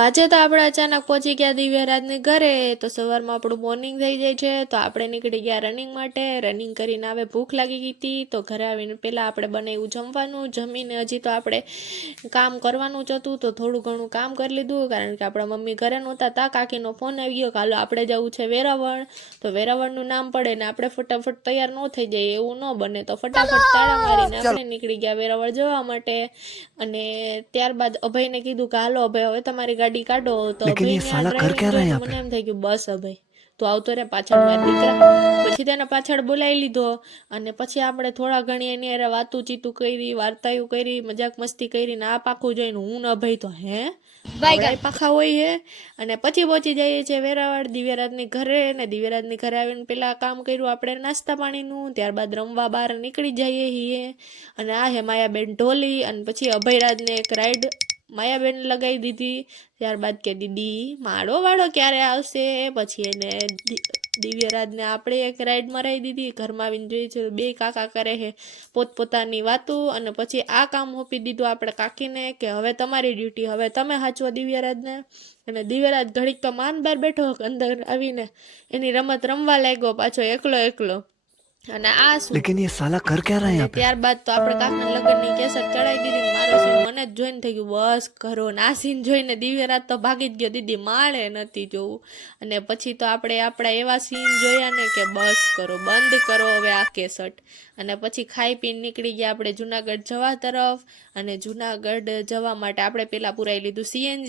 આજે તો આપણે અચાનક પહોંચી ગયા દિવ્યરાજને ઘરે. તો સવારમાં આપણું મોર્નિંગ થઈ જાય છે, તો આપણે નીકળી ગયા રનિંગ માટે. રનિંગ કરીને આવે ભૂખ લાગી ગઈ હતી, તો ઘરે આવીને પહેલાં આપણે બનાવ્યું જમવાનું. જમીને હજી તો આપણે કામ કરવાનું જ હતું, તો થોડું ઘણું કામ કરી લીધું, કારણ કે આપણા મમ્મી ઘરે નહોતા. તા કાકીનો ફોન આવી ગયો કે હાલો આપણે જવું છે વેરાવળ. તો વેરાવળનું નામ પડે ને આપણે ફટાફટ તૈયાર ન થઈ જાય એવું ન બને, તો ફટાફટ તાળા મારીને આપણે નીકળી ગયા વેરાવળ જવા માટે. અને ત્યારબાદ અભયને કીધું કે હાલો અભય હવે તમારી ગાડી કાઢો. તો અભયને આ ડ્રાઇવિંગ જોઈને મને એમ થઈ ગયું બસ અભય તો આવતો રે પાછળ મારા દીકરા. પછી તેને પાછળ બોલાવી લીધો, અને પછી આપણે થોડા ઘણી એની હારે વાતું ચીતું કરી, વાર્તાયું કરી, મજાક મસ્તી કરીને આ પાખું જોઈને હું ને અભય તો આવડા પાખા હોય હે. અને પછી પહોંચી જઈએ છીએ વેરાવળ દિવ્યરાજની ઘરે. ને દિવ્યરાજની ઘરે આવીને પેલા કામ કર્યું આપણે નાસ્તા પાણીનું, ત્યારબાદ રમવા બહાર નીકળી જઈએ છીએ. અને આ હે માયાબેન ઢોલી. અને પછી અભયરાજને એક રાઈડ માયાબેન લગાવી દીધી. ત્યારબાદ કે દીદી માળો વાળો ક્યારે આવશે. પછી એને દિવ્યરાજને આપણે એક રાઈડ મરાવી દીધી. ઘરમાં આવીને જોઈએ છે બે કાકા કરે છે પોતપોતાની વાતો. અને પછી આ કામ સોંપી દીધું આપણે કાકીને કે હવે તમારી ડ્યુટી, હવે તમે સાચવો દિવ્યરાજને. અને દિવ્યરાજ ઘડીક તો માન બહાર બેઠો, અંદર આવીને એની રમત રમવા લાગ્યો પાછો એકલો. અને આ શું લેકિન યે સાલા કર ક્યા રહા હે યહાં પે. ત્યારબાદ તો આપણે કાકના લગ્નની કેસેટ ચડાવી દીધી. મારો સીન મને જ જોઈને થઈ ગયું બસ કરો. આ સીન જોઈને દિવ્યરાજ તો ભાગી જ ગયો, દીદી માળે નથી જોવું. અને પછી તો આપણે આપણા એવા સીન જોયા ને કે બસ કરો, બંધ કરો હવે આ કેસેટ. અને પછી ખાઈ પીને નીકળી ગયા આપણે જુનાગઢ જવા તરફ. અને જુનાગઢ જવા માટે આપણે પહેલાં પુરાઈ લીધું CNG.